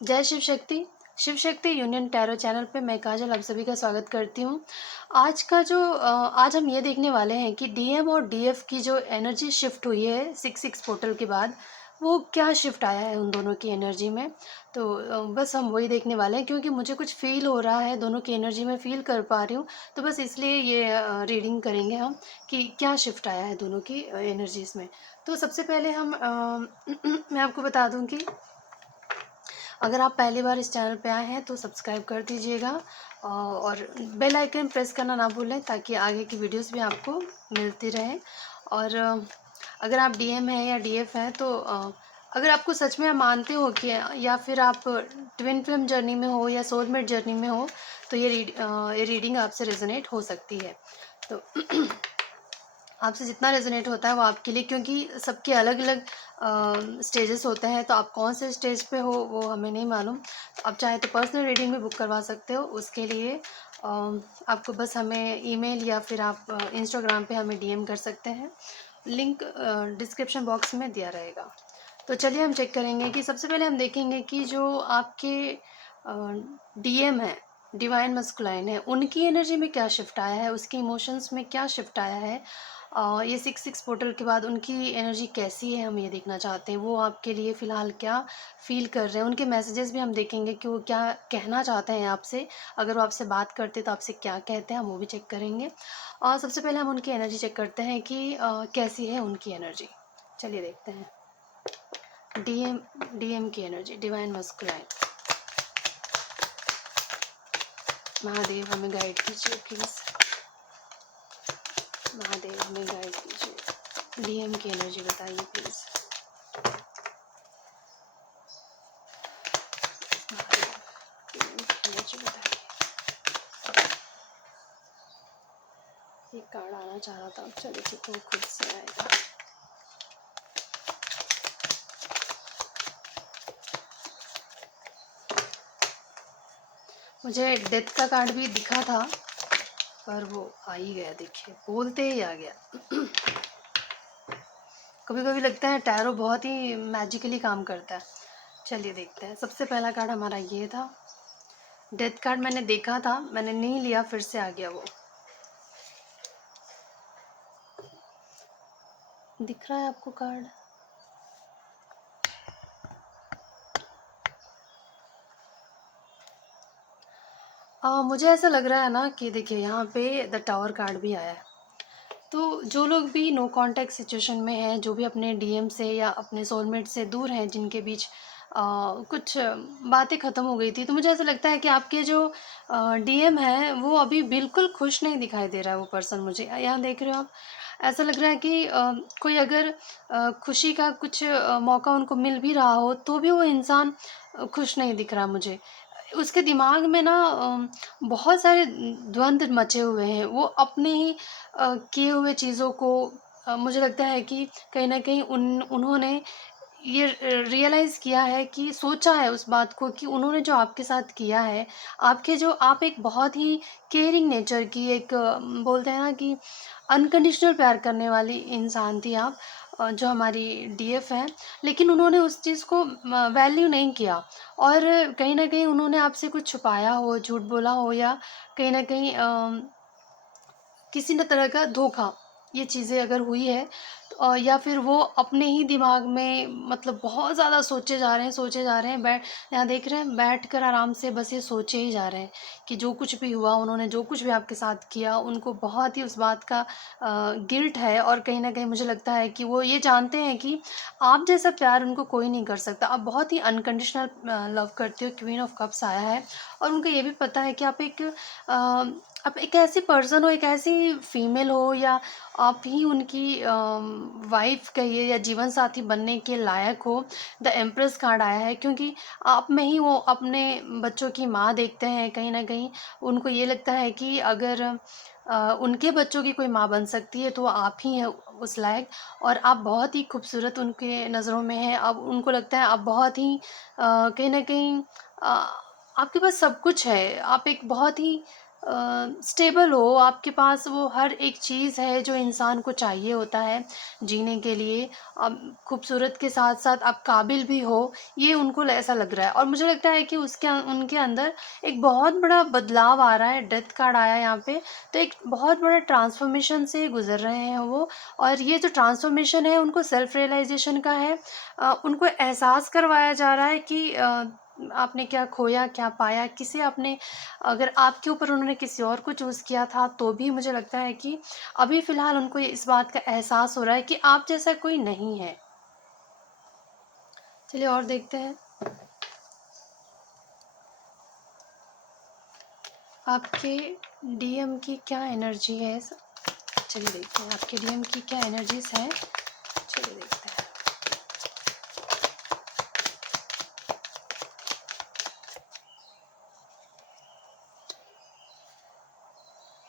जय Shiv Shakti. Shiv Shakti union tarot channel पे मैं काजल आप सभी का स्वागत करती हूँ। आज हम ये देखने वाले हैं कि डीएम और डीएफ की जो एनर्जी शिफ्ट हुई है 6-6 पोर्टल के बाद, वो क्या शिफ्ट आया है उन दोनों की एनर्जी में। तो बस हम वही देखने वाले हैं, क्योंकि मुझे कुछ फ़ील हो रहा है, दोनों की एनर्जी में फ़ील कर पा रही हूँ। तो बस इसलिए ये रीडिंग करेंगे हम कि क्या शिफ्ट आया है दोनों की एनर्जीज़ में। तो सबसे पहले हम मैं आपको बता दूँ कि अगर आप पहली बार इस चैनल पे आए हैं तो सब्सक्राइब कर दीजिएगा और बेल आइकन प्रेस करना ना भूलें, ताकि आगे की वीडियोस भी आपको मिलती रहें। और अगर आप डीएम हैं या डीएफ हैं तो अगर आपको सच में आप मानते हो कि, या फिर आप ट्विन फ्लेम जर्नी में हो या सोलमेट जर्नी में हो, तो ये रीडिंग आपसे रेजोनेट हो सकती है। तो आपसे जितना रेजोनेट होता है वो आपके लिए, क्योंकि सबके अलग अलग स्टेजेस होते हैं। तो आप कौन से स्टेज पे हो वो हमें नहीं मालूम। तो आप चाहे तो पर्सनल रीडिंग भी बुक करवा सकते हो। उसके लिए आपको बस हमें ईमेल या फिर आप इंस्टाग्राम पे हमें डीएम कर सकते हैं। लिंक डिस्क्रिप्शन बॉक्स में दिया रहेगा। तो चलिए हम चेक करेंगे कि सबसे पहले हम देखेंगे कि जो आपके डीएम है, डिवाइन मस्कुलाइन है, उनकी एनर्जी में क्या शिफ्ट आया है, उसके इमोशंस में क्या शिफ्ट आया है। ये 6-6 पोर्टल के बाद उनकी एनर्जी कैसी है, हम ये देखना चाहते हैं। वो आपके लिए फ़िलहाल क्या फ़ील कर रहे हैं, उनके मैसेजेस भी हम देखेंगे कि वो क्या कहना चाहते हैं आपसे। अगर वो आपसे बात करते तो आपसे क्या कहते हैं, हम वो भी चेक करेंगे। और सबसे पहले हम उनकी एनर्जी चेक करते हैं कि कैसी है उनकी एनर्जी। चलिए देखते हैं। डीएम डीएम की एनर्जी, डिवाइन मस्कुलाइन। महादेव हमें गाइड कीजिए प्लीज़। महादेव हमें गाइड कीजिए। डीएम की एनर्जी बताइए प्लीज़। महादेव डीएम की एनर्जी बताइए। ये कार्ड आना चाह रहा था, चलिए ठीक है, वो खुद से आएगा। मुझे डेथ का कार्ड भी दिखा था, पर वो आ ही गया। देखिए, बोलते ही आ गया। कभी कभी लगता है टैरो बहुत ही मैजिकली काम करता है। चलिए देखते हैं। सबसे पहला कार्ड हमारा ये था। डेथ कार्ड मैंने देखा था, मैंने नहीं लिया, फिर से आ गया वो। दिख रहा है आपको कार्ड? मुझे ऐसा लग रहा है ना कि देखिए, यहाँ पे द टावर कार्ड भी आया है। तो जो लोग भी नो कांटेक्ट सिचुएशन में हैं, जो भी अपने डीएम से या अपने सोलमेट से दूर हैं, जिनके बीच कुछ बातें ख़त्म हो गई थी, तो मुझे ऐसा लगता है कि आपके जो डीएम है वो अभी बिल्कुल खुश नहीं दिखाई दे रहा है। वो पर्सन, मुझे यहाँ देख रहे हो आप, ऐसा लग रहा है कि कोई अगर खुशी का कुछ मौका उनको मिल भी रहा हो, तो भी वो इंसान खुश नहीं दिख रहा मुझे। उसके दिमाग में ना बहुत सारे द्वंद्व मचे हुए हैं। वो अपने ही किए हुए चीज़ों को, मुझे लगता है कि कहीं न कहीं उन्होंने ये रियलाइज़ किया है, कि सोचा है उस बात को कि उन्होंने जो आपके साथ किया है, आप एक बहुत ही केयरिंग नेचर की एक बोलते हैं ना कि अनकंडीशनल प्यार करने वाली इंसान थी आप, जो हमारी डीएफ हैं। लेकिन उन्होंने उस चीज़ को वैल्यू नहीं किया, और कहीं न कहीं उन्होंने आपसे कुछ छुपाया हो, झूठ बोला हो, या कहीं न कहीं किसी न तरह का धोखा, ये चीज़ें अगर हुई है, तो या फिर वो अपने ही दिमाग में मतलब बहुत ज़्यादा सोचे जा रहे हैं, सोचे जा रहे हैं। यहाँ देख रहे हैं, बैठकर आराम से बस ये सोचे ही जा रहे हैं कि जो कुछ भी हुआ, उन्होंने जो कुछ भी आपके साथ किया, उनको बहुत ही उस बात का गिल्ट है। और कहीं न कहीं मुझे लगता है कि वो ये जानते हैं कि आप जैसा प्यार उनको कोई नहीं कर सकता। आप बहुत ही अनकंडीशनल लव करते हो। क्वीन ऑफ कप्स आया है, और उनको ये भी पता है कि आप एक ऐसी पर्सन हो, एक ऐसी फीमेल हो, या आप ही उनकी वाइफ कहिए या जीवन साथी बनने के लायक हो। द एम्प्रेस कार्ड आया है, क्योंकि आप में ही वो अपने बच्चों की माँ देखते हैं। कहीं न कहीं उनको ये लगता है कि अगर उनके बच्चों की कोई माँ बन सकती है, तो वो आप ही हैं उस लायक। और आप बहुत ही खूबसूरत उनके नज़रों में हैं। अब उनको लगता है आप बहुत ही कहीं न कहीं अ, आपके पास सब कुछ है। आप एक बहुत ही स्टेबल हो, आपके पास वो हर एक चीज़ है जो इंसान को चाहिए होता है जीने के लिए। खूबसूरत के साथ-साथ आप काबिल भी हो, ये उनको ऐसा लग रहा है। और मुझे लगता है कि उनके अंदर एक बहुत बड़ा बदलाव आ रहा है, डेथ कार्ड आया है यहाँ पे, तो एक बहुत बड़ा ट्रांसफ़ॉर्मेशन से गुज़र रहे हैं वो। और ये जो ट्रांसफ़ॉर्मेशन है उनको सेल्फ़ रियलाइज़ेशन का है। उनको एहसास करवाया जा रहा है कि आपने क्या खोया, क्या पाया, किसे आपने, अगर आपके ऊपर उन्होंने किसी और को चूज़ किया था, तो भी मुझे लगता है कि अभी फ़िलहाल उनको इस बात का एहसास हो रहा है कि आप जैसा कोई नहीं है। चलिए और देखते हैं। आपके डीएम की क्या एनर्जी है? चलिए देखते हैं आपके डीएम की क्या एनर्जीज़ हैं। चलिए देखते हैं।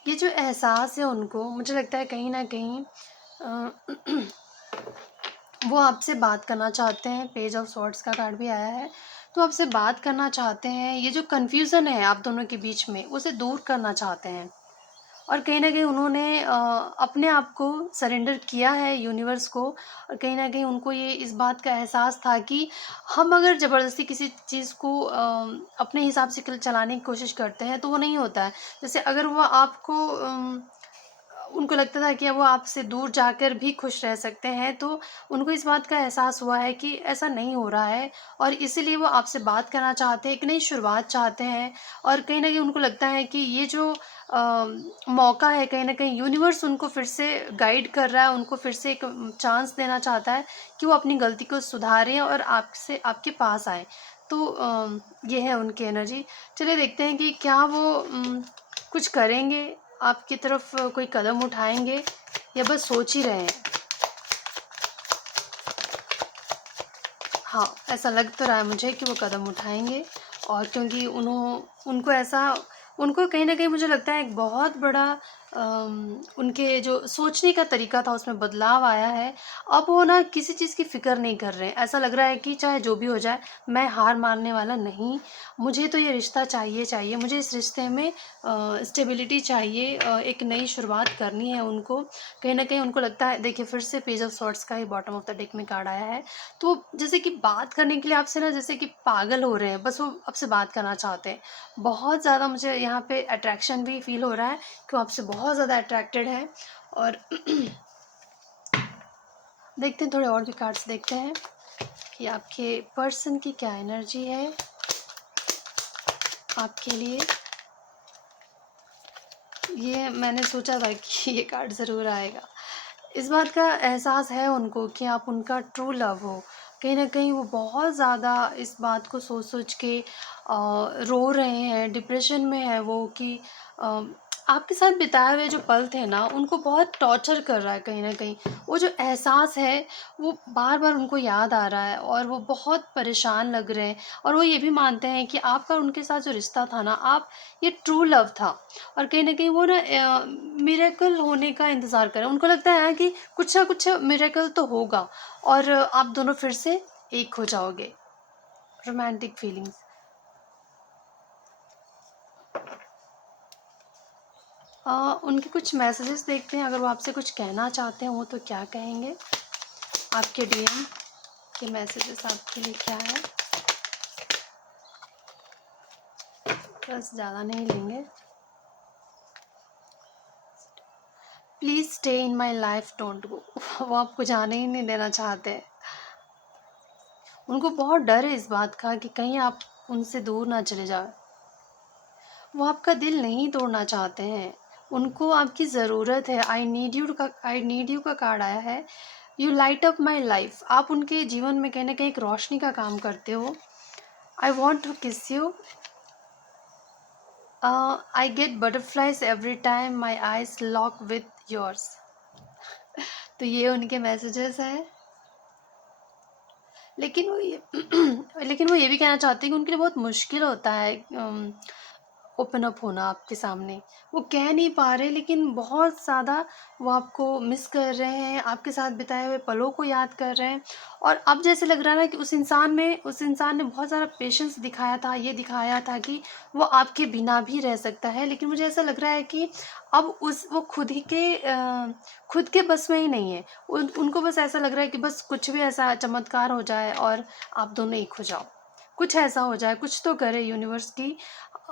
ये जो एहसास है उनको, मुझे लगता है कहीं न कहीं वो आपसे बात करना चाहते हैं। पेज ऑफ सॉर्ड्स का कार्ड भी आया है, तो आपसे बात करना चाहते हैं। ये जो कन्फ्यूज़न है आप दोनों के बीच में, उसे दूर करना चाहते हैं। और कहीं न कहीं उन्होंने अपने आप को सरेंडर किया है यूनिवर्स को। और कहीं न कहीं उनको ये इस बात का एहसास था कि हम अगर ज़बरदस्ती किसी चीज़ को अपने हिसाब से चलाने की कोशिश करते हैं, तो वो नहीं होता है। जैसे अगर वो आपको उनको लगता था कि वो आपसे दूर जाकर भी खुश रह सकते हैं, तो उनको इस बात का एहसास हुआ है कि ऐसा नहीं हो रहा है। और इसीलिए वो आपसे बात करना चाहते हैं, एक नई शुरुआत चाहते हैं। और कहीं न कहीं उनको लगता है कि ये जो मौका है, कहीं न कहीं यूनिवर्स उनको फिर से गाइड कर रहा है, उनको फिर से एक चांस देना चाहता है कि वो अपनी गलती को सुधारें और आपसे आपके पास आएँ। तो ये है उनकी एनर्जी। चलिए देखते हैं कि क्या वो कुछ करेंगे, आपकी तरफ कोई कदम उठाएँगे या बस सोच ही रहे हैं? हाँ, ऐसा लग तो रहा है मुझे कि वो कदम उठाएँगे। और क्योंकि उनको ऐसा, उनको कहीं न कहीं मुझे लगता है एक बहुत बड़ा उनके जो सोचने का तरीका था उसमें बदलाव आया है। अब वो ना किसी चीज़ की फ़िक्र नहीं कर रहे हैं। ऐसा लग रहा है कि चाहे जो भी हो जाए, मैं हार मानने वाला नहीं। मुझे तो ये रिश्ता चाहिए चाहिए। मुझे इस रिश्ते में स्टेबिलिटी चाहिए। एक नई शुरुआत करनी है उनको। कहीं न कहीं उनको लगता है, देखिए फिर से पेज ऑफ सॉर्ड्स का ही बॉटम ऑफ द डेक में कार्ड आया है। तो जैसे कि बात करने के लिए आपसे ना जैसे कि पागल हो रहे हैं, बस वो आपसे बात करना चाहते हैं। बहुत ज़्यादा मुझे यहाँ पे अट्रैक्शन भी फ़ील हो रहा है कि वो आपसे बहुत ज़्यादा अट्रैक्टेड है। और देखते हैं, थोड़े और भी कार्ड्स देखते हैं कि आपके पर्सन की क्या एनर्जी है आपके लिए। ये मैंने सोचा था कि ये कार्ड ज़रूर आएगा। इस बात का एहसास है उनको कि आप उनका ट्रू लव हो। कहीं न कहीं वो बहुत ज़्यादा इस बात को सोच-सोच के रो रहे हैं, डिप्रेशन में है वो कि अ, आपके साथ बिताए हुए जो पल थे ना, उनको बहुत टॉर्चर कर रहा है कहीं न कहीं। वो जो एहसास है, वो बार-बार उनको याद आ रहा है और वो बहुत परेशान लग रहे हैं। और वो ये भी मानते हैं कि आपका उनके साथ जो रिश्ता था ना, ये ट्रू लव था। और कहीं न कहीं वो ना मिरेकल होने का इंतज़ार कर रहे हैं। उनको लगता है कि कुछ ना कुछ मिरेकल तो होगा और आप दोनों फिर से एक हो जाओगे। Romantic feelings. उनके कुछ मैसेजेस देखते हैं, अगर वो आपसे कुछ कहना चाहते हैं वो तो क्या कहेंगे? आपके डीएम के मैसेजेस आपके लिए क्या है? बस ज़्यादा नहीं लेंगे। Please stay in my life, don't go. वो आपको जाने ही नहीं देना चाहते। उनको बहुत डर है इस बात का कि कहीं आप उनसे दूर ना चले जाओ। वो आपका दिल नहीं तोड़ना चाहते हैं। उनको आपकी ज़रूरत है। आई नीड यू का कार्ड आया है। You light up my life. आप उनके जीवन में कहीं न कहीं एक रोशनी का काम करते हो। आई वॉन्ट टू किस you. I get butterflies every time my eyes lock with yours. तो ये उनके मैसेजेस हैं। लेकिन वो ये लेकिन वो ये भी कहना चाहते हैं कि उनके लिए बहुत मुश्किल होता है ओपन अप होना आपके सामने। वो कह नहीं पा रहे, लेकिन बहुत ज़्यादा वो आपको मिस कर रहे हैं, आपके साथ बिताए हुए पलों को याद कर रहे हैं। और अब जैसे लग रहा है ना कि उस इंसान ने बहुत सारा पेशेंस दिखाया था, ये दिखाया था कि वो आपके बिना भी रह सकता है। लेकिन मुझे ऐसा लग रहा है कि अब उस वो खुद के बस में ही नहीं है। उनको बस ऐसा लग रहा है कि बस कुछ भी ऐसा चमत्कार हो जाए और आप दोनों एक हो जाओ। कुछ ऐसा हो जाए, कुछ तो करे यूनिवर्स की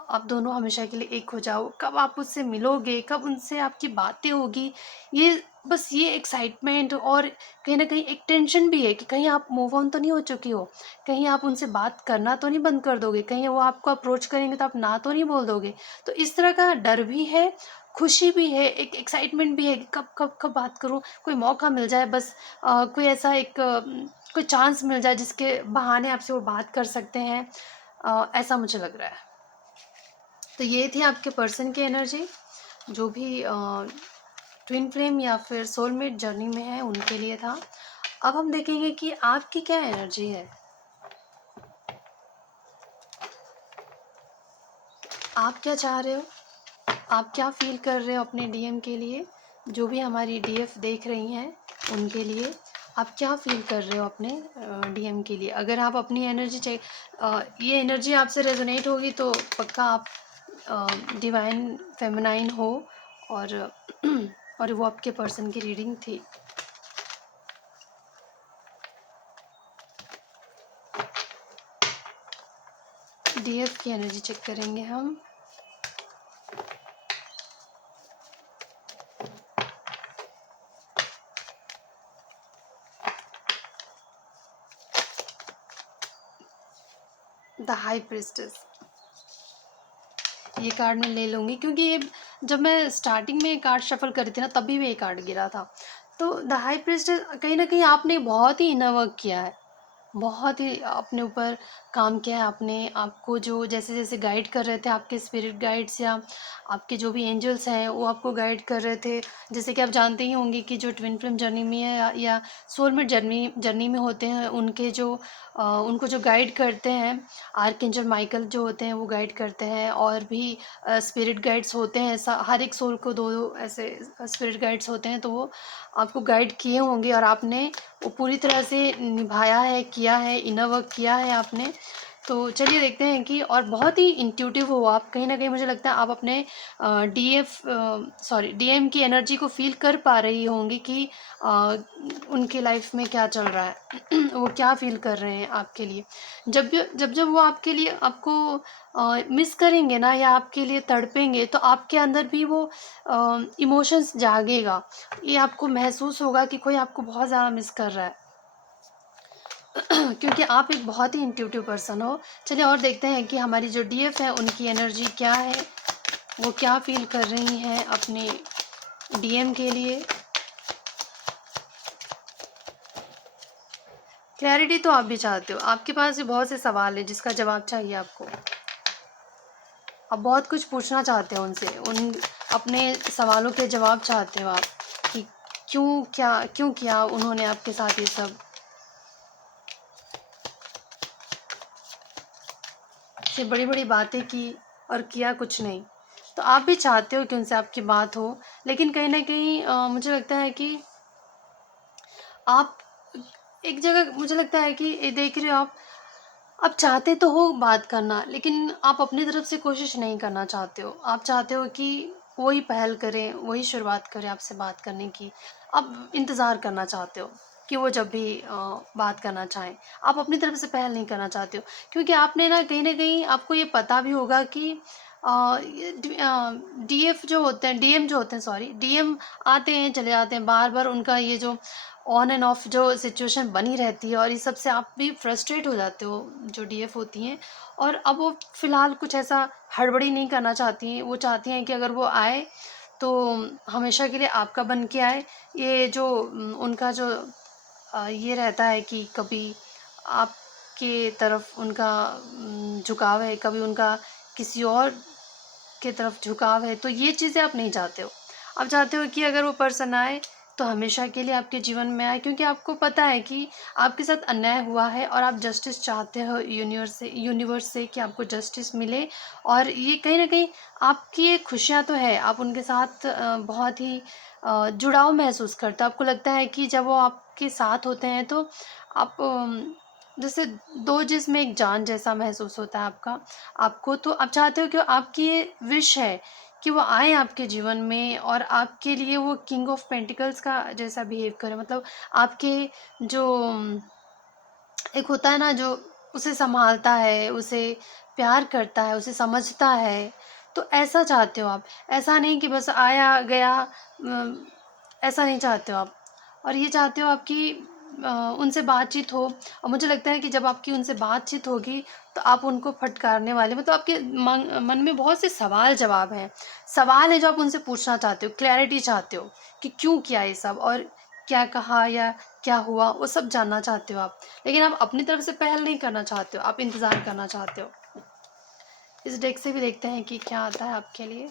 आप दोनों हमेशा के लिए एक हो जाओ। कब आप उससे मिलोगे, कब उनसे आपकी बातें होगी, ये बस ये एक्साइटमेंट और कहीं न कहीं एक टेंशन भी है कि कहीं आप मूव ऑन तो नहीं हो चुकी हो? कहीं आप उनसे बात करना तो नहीं बंद कर दोगे? कहीं वो आपको अप्रोच करेंगे तो आप ना तो नहीं बोल दोगे? तो इस तरह का डर भी है, खुशी भी है, एक एक्साइटमेंट भी है कि कब बात करूँ? कोई मौका मिल जाए बस, कोई ऐसा कोई चांस मिल जाए जिसके बहाने आपसे वो बात कर सकते हैं। ऐसा मुझे लग रहा है। तो ये थी आपके पर्सन की एनर्जी, जो भी ट्विन फ्लेम या फिर सोलमेट जर्नी में है उनके लिए था। अब हम देखेंगे कि आपकी क्या एनर्जी है। आप क्या चाह रहे हो? आप क्या फील कर रहे हो अपने डीएम के लिए? जो भी हमारी डीएफ देख रही हैं उनके लिए आप क्या फील कर रहे हो अपने डीएम के लिए? अगर आप अपनी एनर्जी ये एनर्जी आपसे रेजोनेट होगी तो पक्का आप डिवाइन फेमिनाइन हो। और और वो आपके पर्सन की रीडिंग थी। डीएफ की एनर्जी चेक करेंगे हम। द हाई प्रिस्टेस, ये कार्ड मैं ले लूँगी क्योंकि ये जब मैं स्टार्टिंग में कार्ड शफल करी थी ना तभी भी ये कार्ड गिरा था। तो द हाई प्रिस्टेस, कहीं ना कहीं आपने बहुत ही इनर वर्क किया है, बहुत ही अपने ऊपर काम किया है आपने। आपको जो जैसे जैसे गाइड कर रहे थे आपके स्पिरिट गाइड्स या आपके जो भी एंजल्स हैं वो आपको गाइड कर रहे थे। जैसे कि आप जानते ही होंगे कि जो ट्विन फ्लेम जर्नी में है या सोलमेट जर्नी में होते हैं उनके जो उनको जो गाइड करते हैं आर्कएंजल माइकल जो होते हैं वो गाइड करते हैं। और भी स्पिरिट गाइड्स होते हैं, हर एक सोल को दो दो ऐसे स्पिरिट गाइड्स होते हैं, तो वो आपको गाइड किए होंगे और आपने वो पूरी तरह से निभाया है, किया है, इनर वर्क किया है आपने। तो चलिए देखते हैं कि और बहुत ही इंट्यूटिव हो आप, कहीं ना कहीं मुझे लगता है आप अपने डीएम की एनर्जी को फील कर पा रही होंगी कि उनकी लाइफ में क्या चल रहा है वो क्या फील कर रहे हैं आपके लिए। जब वो आपके लिए आपको मिस करेंगे ना या आपके लिए तड़पेंगे तो आपके अंदर भी वो इमोशंस जागेगा। ये आपको महसूस होगा कि कोई आपको बहुत ज़्यादा मिस कर रहा है क्योंकि आप एक बहुत ही इंट्यूटिव पर्सन हो। चलिए और देखते हैं कि हमारी जो डीएफ है उनकी एनर्जी क्या है, वो क्या फील कर रही हैं अपने डीएम के लिए। क्लैरिटी तो आप भी चाहते हो, आपके पास भी बहुत से सवाल है जिसका जवाब चाहिए आपको। आप बहुत कुछ पूछना चाहते हो उनसे, उन अपने सवालों के जवाब चाहते हो आप कि क्यों किया उन्होंने आपके साथ ये सब, से बड़ी बड़ी बातें की और किया कुछ नहीं। तो आप भी चाहते हो कि उनसे आपकी बात हो, लेकिन कहीं ना कहीं मुझे लगता है कि आप एक जगह, मुझे लगता है कि ये देख रहे हो आप चाहते तो हो बात करना, लेकिन आप अपनी तरफ से कोशिश नहीं करना चाहते हो। आप चाहते हो कि वही पहल करें, वही शुरुआत करें आपसे बात करने की। आप इंतज़ार करना चाहते हो कि वो जब भी बात करना चाहें। आप अपनी तरफ से पहल नहीं करना चाहते हो क्योंकि आपने ना कहीं आपको ये पता भी होगा कि डीएफ जो होते हैं, डीएम जो होते हैं, सॉरी, डीएम आते हैं चले जाते हैं, बार बार उनका ये जो ऑन एंड ऑफ जो सिचुएशन बनी रहती है और इस सब से आप भी फ्रस्ट्रेट हो जाते हो जो डीएफ होती हैं। और अब वो फ़िलहाल कुछ ऐसा हड़बड़ी नहीं करना चाहती हैं, वो चाहती हैं कि अगर वो आए तो हमेशा के लिए आपका बन के आए। ये जो उनका जो ये रहता है कि कभी आपके तरफ उनका झुकाव है, कभी उनका किसी और की तरफ झुकाव है, तो ये चीज़ें आप नहीं चाहते हो। आप चाहते हो कि अगर वो पर्सन आए तो हमेशा के लिए आपके जीवन में आए, क्योंकि आपको पता है कि आपके साथ अन्याय हुआ है और आप जस्टिस चाहते हो यूनिवर्स से कि आपको जस्टिस मिले। और ये कहीं न कहीं आपकी ये खुशियाँ तो है, आप उनके साथ बहुत ही जुड़ाव महसूस करते हो। आपको लगता है कि जब वो आपके साथ होते हैं तो आप जैसे 2 जिस्म एक जान जैसा महसूस होता है आपको। तो आप चाहते हो कि आपकी ये विश है कि वो आएँ आपके जीवन में और आपके लिए वो किंग ऑफ पेंटिकल्स का जैसा बिहेव करें। मतलब आपके जो एक होता है ना, जो उसे सँभालता है, उसे प्यार करता है, उसे समझता है, तो ऐसा चाहते हो आप। ऐसा नहीं कि बस आया गया, ऐसा नहीं चाहते हो आप। और ये चाहते हो आप कि उनसे बातचीत हो, और मुझे लगता है कि जब आपकी उनसे बातचीत होगी तो आप उनको फटकारने वाले, मतलब आपके मन में बहुत से सवाल-जवाब हैं। सवाल हैं जो आप उनसे पूछना चाहते हो, क्लैरिटी चाहते हो कि क्यों किया ये सब, और क्या कहा या क्या हुआ, वो सब जानना चाहते हो आप। लेकिन आप अपनी तरफ से पहल नहीं करना चाहते हो, आप इंतज़ार करना चाहते हो। इस डेक से भी देखते हैं कि क्या आता है आपके लिए।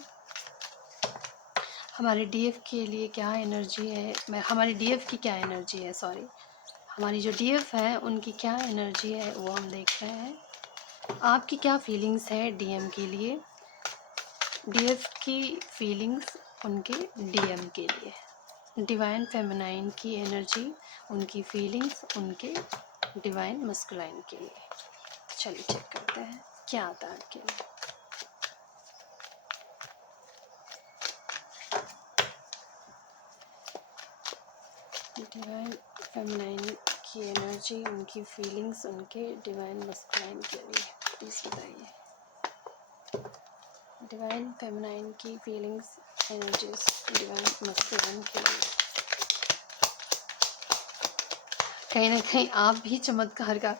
हमारे डीएफ के लिए क्या एनर्जी है, हमारी डीएफ की क्या एनर्जी है, सॉरी, हमारी जो डीएफ है उनकी क्या एनर्जी है वो हम देख रहे हैं। आपकी क्या फीलिंग्स है डीएम के लिए, डीएफ की फीलिंग्स उनके डीएम के लिए। डिवाइन फेमिनाइन की एनर्जी, उनकी फीलिंग्स उनके डिवाइन मस्कुलाइन के लिए। चलिए चेक करते हैं क्या आता है आपके लिए। डिवाइन फेमिनाइन की एनर्जी, उनकी फीलिंग्स उनके डिवाइन मस्कुलाइन के लिए, प्लीज़ बताइए। डिवाइन फेमिनाइन की फीलिंग्स एनर्जीज डिवाइन मस्कुलाइन के लिए। कहीं ना कहीं आप भी चमत्कार का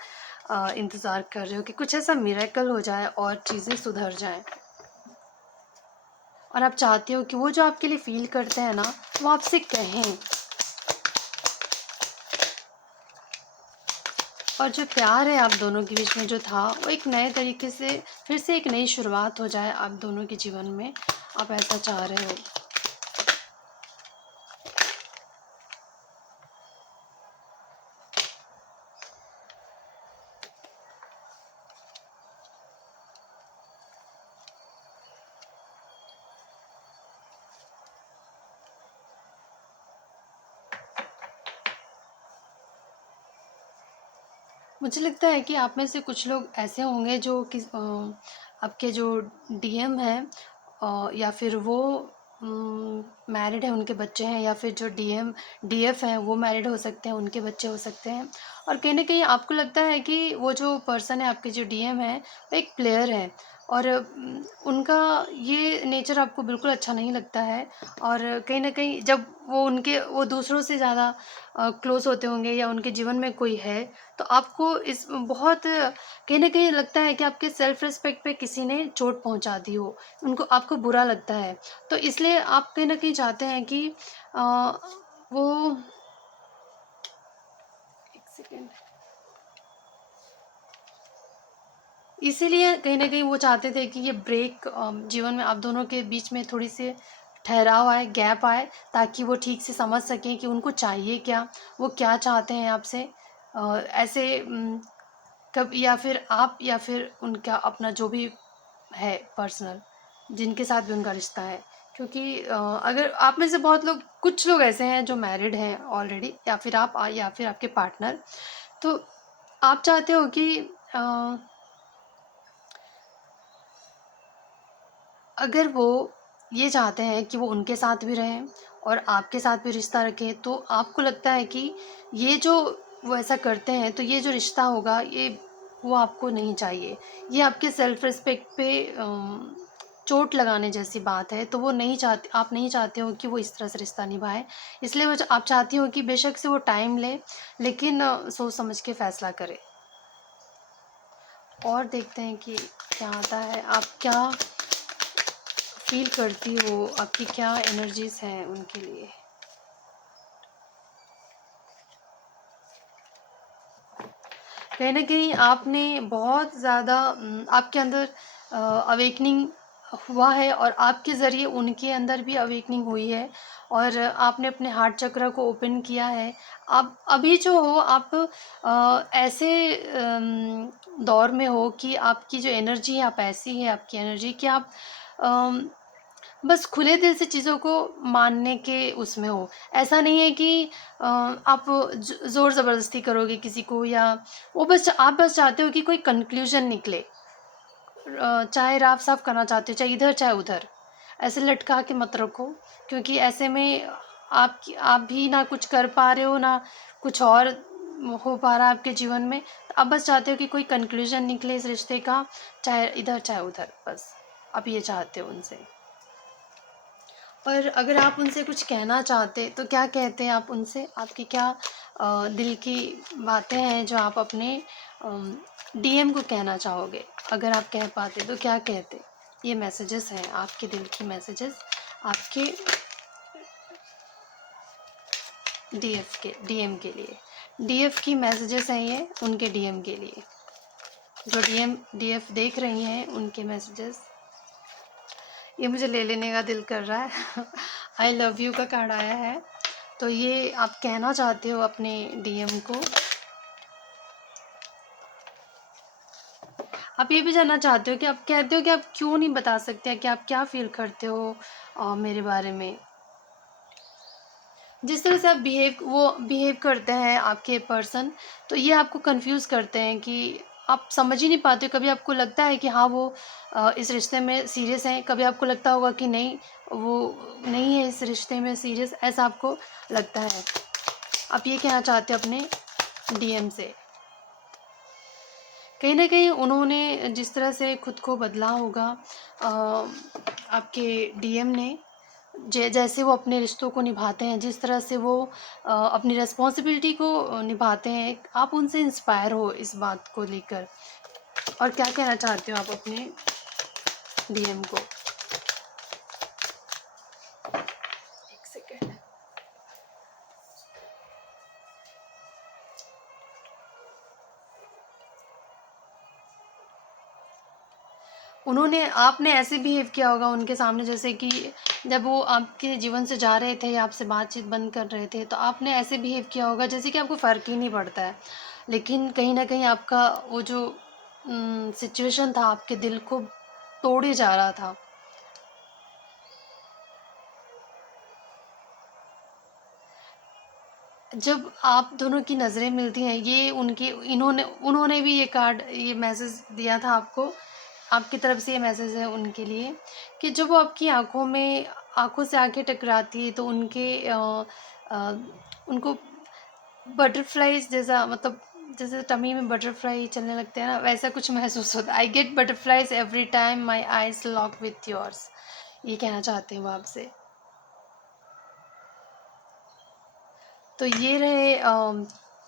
इंतज़ार कर रहे हो कि कुछ ऐसा मिरेकल हो जाए और चीज़ें सुधर जाएं। और आप चाहते हो कि वो जो आपके लिए फील करते हैं ना, वो आपसे कहें। और जो प्यार है आप दोनों के बीच में जो था, वो एक नए तरीके से फिर से एक नई शुरुआत हो जाए आप दोनों के जीवन में, आप ऐसा चाह रहे हो। मुझे लगता है कि आप में से कुछ लोग ऐसे होंगे जो कि आपके जो डीएम हैं, या फिर वो मैरिड है, उनके बच्चे हैं, या फिर जो डीएफ हैं वो मैरिड हो सकते हैं, उनके बच्चे हो सकते हैं। और कहीं ना कहीं आपको लगता है कि वो जो पर्सन है, आपके जो डीएम है, वो एक प्लेयर है। और उनका ये नेचर आपको बिल्कुल अच्छा नहीं लगता है। और कहीं ना कहीं जब वो दूसरों से ज़्यादा क्लोज होते होंगे या उनके जीवन में कोई है, तो आपको इस बहुत कहीं न कहीं लगता है कि आपके सेल्फ रिस्पेक्ट पे किसी ने चोट पहुँचा दी हो, उनको आपको बुरा लगता है। तो इसलिए आप कहीं न कहीं चाहते हैं कि अ, वो 1 सेकंड, इसीलिए कहीं न कहीं वो चाहते थे कि ये ब्रेक जीवन में आप दोनों के बीच में थोड़ी-सी ठहराव आए, गैप आए, ताकि वो ठीक से समझ सकें कि उनको चाहिए क्या, वो क्या चाहते हैं आपसे। ऐसे कब, या फिर आप, या फिर उनका अपना जो भी है पर्सनल, जिनके साथ भी उनका रिश्ता है। क्योंकि अगर आप में से बहुत लोग, कुछ लोग ऐसे हैं जो मैरिड हैं ऑलरेडी, या फिर या फिर आपके पार्टनर। तो आप चाहते हो कि अ, अगर वो ये चाहते हैं कि वो उनके साथ भी रहें और आपके साथ भी रिश्ता रखें, तो आपको लगता है कि ये जो वो ऐसा करते हैं, तो ये जो रिश्ता होगा, ये वो आपको नहीं चाहिए। ये आपके सेल्फ रिस्पेक्ट पे चोट लगाने जैसी बात है। तो वो नहीं चाहते, आप नहीं चाहते हो कि वो इस तरह से रिश्ता निभाएँ। इसलिए आप चाहती हो कि बेशक से वो टाइम ले, लेकिन सोच समझ के फ़ैसला करे। और देखते हैं कि क्या आता है। आप क्या फ़ील करती हो, आपकी क्या एनर्जीज़ हैं उनके लिए? कहीं न कहीं आपने बहुत ज़्यादा आपके अंदर अवेकनिंग हुआ है और आपके ज़रिए उनके अंदर भी अवेकनिंग हुई है और आपने अपने हार्ट चक्र को ओपन किया है। आप अभी जो हो आप ऐसे दौर में हो कि आपकी जो एनर्जी है, आप ऐसी है आपकी एनर्जी कि आप अम, बस खुले दिल से चीज़ों को मानने के उसमें हो। ऐसा नहीं है कि आप ज़ोर ज़बरदस्ती करोगे किसी को, या वो बस आप बस चाहते हो कि कोई कंक्लूज़न निकले। चाहे राह साफ़ करना चाहते हो, चाहे इधर चाहे उधर, ऐसे लटका के मत रखो, क्योंकि ऐसे में आप भी ना कुछ कर पा रहे हो, ना कुछ और हो पा रहा है आपके जीवन में। तो आप बस चाहते हो कि कोई कंक्लूज़न निकले इस रिश्ते का, चाहे इधर चाहे उधर, बस आप ये चाहते हो उनसे। पर अगर आप उनसे कुछ कहना चाहते तो क्या कहते हैं आप उनसे? आपकी क्या दिल की बातें हैं जो आप अपने डीएम को कहना चाहोगे? अगर आप कह पाते तो क्या कहते? ये मैसेजेस हैं आपके दिल की मैसेजेस आपके डीएम के लिए। डीएफ की मैसेजेस हैं ये उनके डीएम के लिए। जो डीएफ देख रही हैं उनके मैसेजेस। ये मुझे ले लेने का दिल कर रहा है। आई लव यू का कार्ड आया है, तो ये आप कहना चाहते हो अपने डीएम को। आप ये भी जानना चाहते हो कि आप कहते हो कि आप क्यों नहीं बता सकते कि आप क्या फील करते हो मेरे बारे में। जिस तरह से आप बिहेव करते हैं आपके पर्सन, तो ये आपको कंफ्यूज करते हैं कि आप समझ ही नहीं पाते हो। कभी आपको लगता है कि हाँ वो इस रिश्ते में सीरियस हैं, कभी आपको लगता होगा कि नहीं वो नहीं है इस रिश्ते में सीरियस, ऐसा आपको लगता है। आप ये कहना चाहते हो अपने डीएम से। कहीं न कहीं उन्होंने जिस तरह से खुद को बदला होगा आपके डीएम ने, जैसे वो अपने रिश्तों को निभाते हैं, जिस तरह से वो अपनी रिस्पॉन्सिबिलिटी को निभाते हैं, आप उनसे इंस्पायर हो इस बात को लेकर। और क्या कहना चाहते हो आप अपने डीएम को? एक सेकेंड। उन्होंने आपने ऐसे बिहेव किया होगा उनके सामने, जैसे कि जब वो आपके जीवन से जा रहे थे या आपसे बातचीत बंद कर रहे थे, तो आपने ऐसे बिहेव किया होगा जैसे कि आपको फ़र्क ही नहीं पड़ता है। लेकिन कहीं न कहीं आपका वो जो सिचुएशन था आपके दिल को तोड़े जा रहा था। जब आप दोनों की नज़रें मिलती हैं, ये उनकी इन्होंने उन्होंने भी ये मैसेज दिया था आपको, आपकी तरफ से ये मैसेज है उनके लिए कि जब वो आपकी आँखों से आँखें टकराती है, तो अ, उनको बटरफ्लाइज़ जैसा, मतलब जैसे टमी में बटरफ्लाई चलने लगते हैं ना, वैसा कुछ महसूस होता है। I get butterflies every time my eyes lock with yours. ये कहना चाहते हैं वो आपसे। तो ये रहे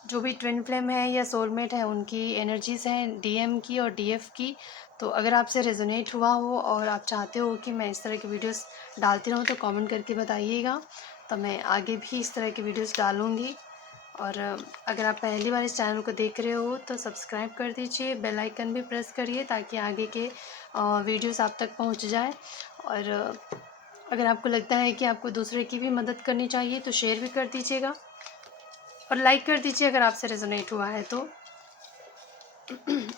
जो भी ट्विन फ्लेम है या सोलमेट है उनकी एनर्जीज़ हैं डीएम की और डीएफ की। तो अगर आपसे रेजोनेट हुआ हो और आप चाहते हो कि मैं इस तरह की वीडियोस डालती रहूँ, तो कमेंट करके बताइएगा, तो मैं आगे भी इस तरह की वीडियोस डालूँगी। और अगर आप पहली बार इस चैनल को देख रहे हो तो सब्सक्राइब कर दीजिए, बेल आइकन भी प्रेस करिए ताकि आगे के वीडियोस आप तक पहुंच जाए। और अगर आपको लगता है कि आपको दूसरे की भी मदद करनी चाहिए तो शेयर भी कर दीजिएगा और लाइक कर दीजिए अगर आपसे रेजोनेट हुआ है तो।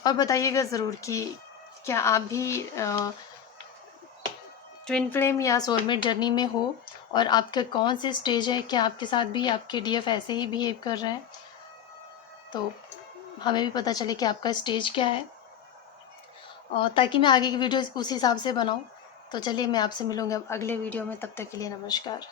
और बताइएगा ज़रूर कि क्या आप भी ट्विन फ्लेम या सोलमेट जर्नी में हो, और आपका कौन से स्टेज है, क्या आपके साथ भी आपके डीएफ ऐसे ही बिहेव कर रहे हैं, तो हमें भी पता चले कि आपका स्टेज क्या है, और ताकि मैं आगे की वीडियोस उस हिसाब से बनाऊं। तो चलिए मैं आपसे मिलूँगी अब अगले वीडियो में, तब तक के लिए नमस्कार।